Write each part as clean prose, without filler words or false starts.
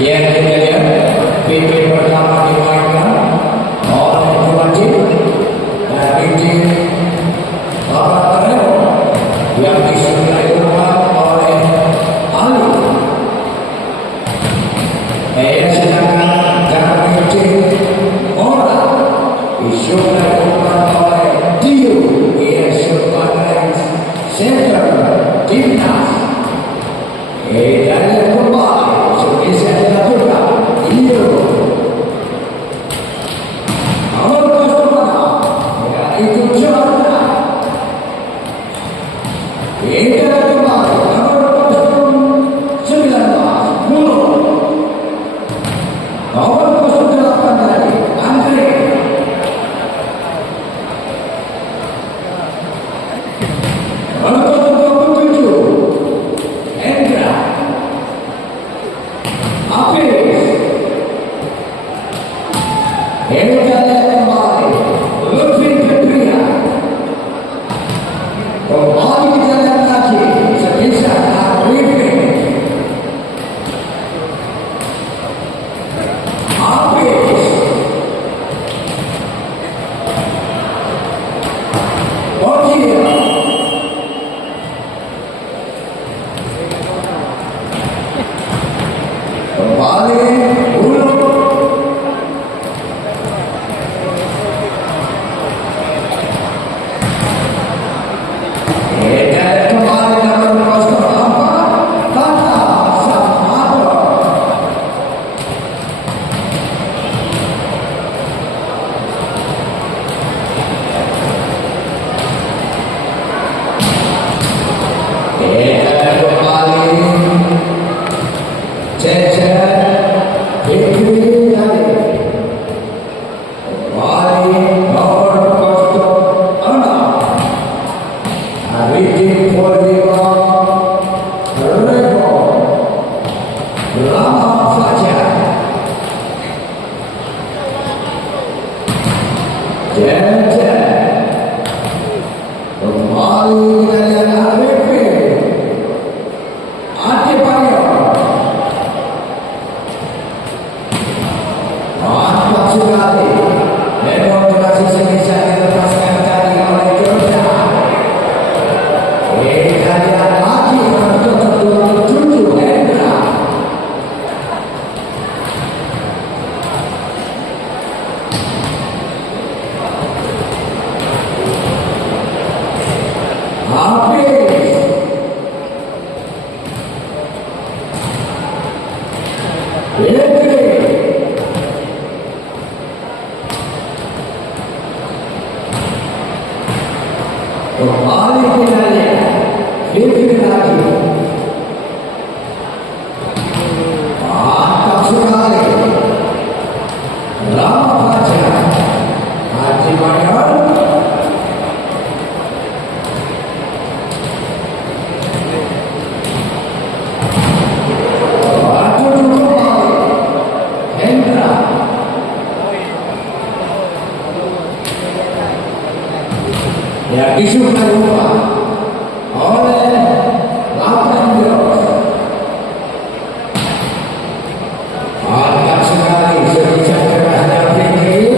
Yang kita lihat PT pertama dimainkan oleh Wajib dan PT Bapak Tereo yang disuruh oleh Ali. Sedangkan jangan PT Mora disuruh oleh Dio yang sebagai center timnas. Dan kembali Indonesia dilakukan Dio nomor 08 yaitu Jakarta. Kita kembali nomor 19 Mulu, nomor 08 dari Andre, nomor 27 Hendra Hafiz. Kita lihat kembali Lutfi Fitria. Kembali kita lihat lagi Sebisa Arifin Hafiz. Bojir kembali Bulu. Kita kembali nomor 04 Tata Samado. Kita kembali Cece Fikri Dali. Kembali nomor 06 Arifin Purniwa Revo Rama Fajar. Cece kembali dengan Arifin Adebayo. Mantap sekali demonstrasi sebisa dilepaskan tadi oleh Georgia. Kita lihat lagi untuk 27 Hendra. Hafiz Fikri kembali kita lihat Fikri lagi. Mantap sekali Rama Fajar Haji Mayor. Waktu kembali Hendra. Yang disukai rumah oleh Lapan Bros. Mantap sekali sebisa kerasnya Fikri.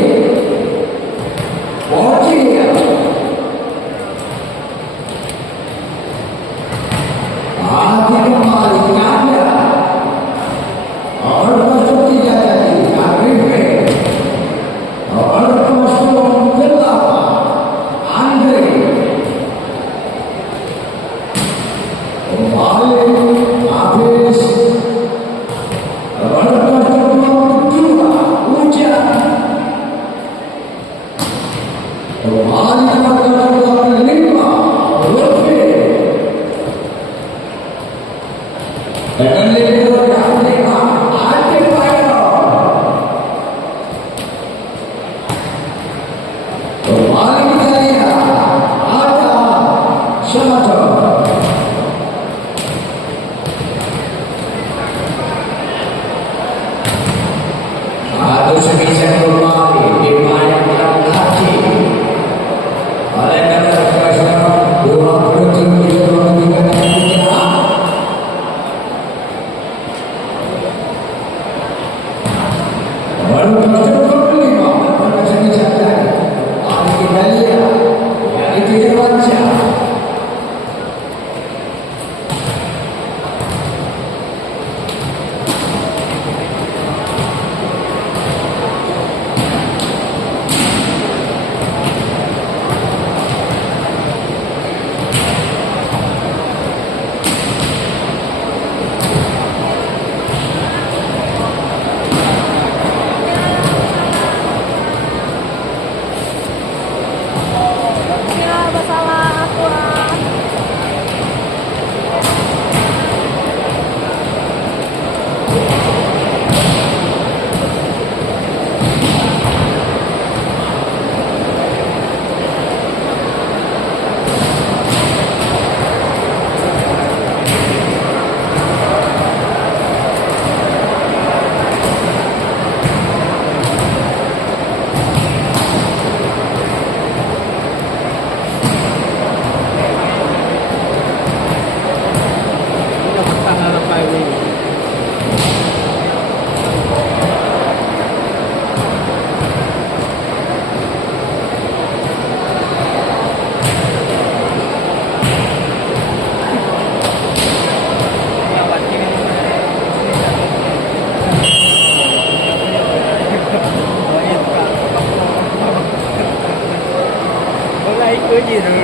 Bojir mati kembali kamera nomor 03 tadi Arifin, nomor 08 Andre. Kembali Hafiz, nomor 22 Hujan. Kembali nomor 5 Lutfi dengan libur yang 5 Adebayo. Kembali kita lihat ada Samado. 技能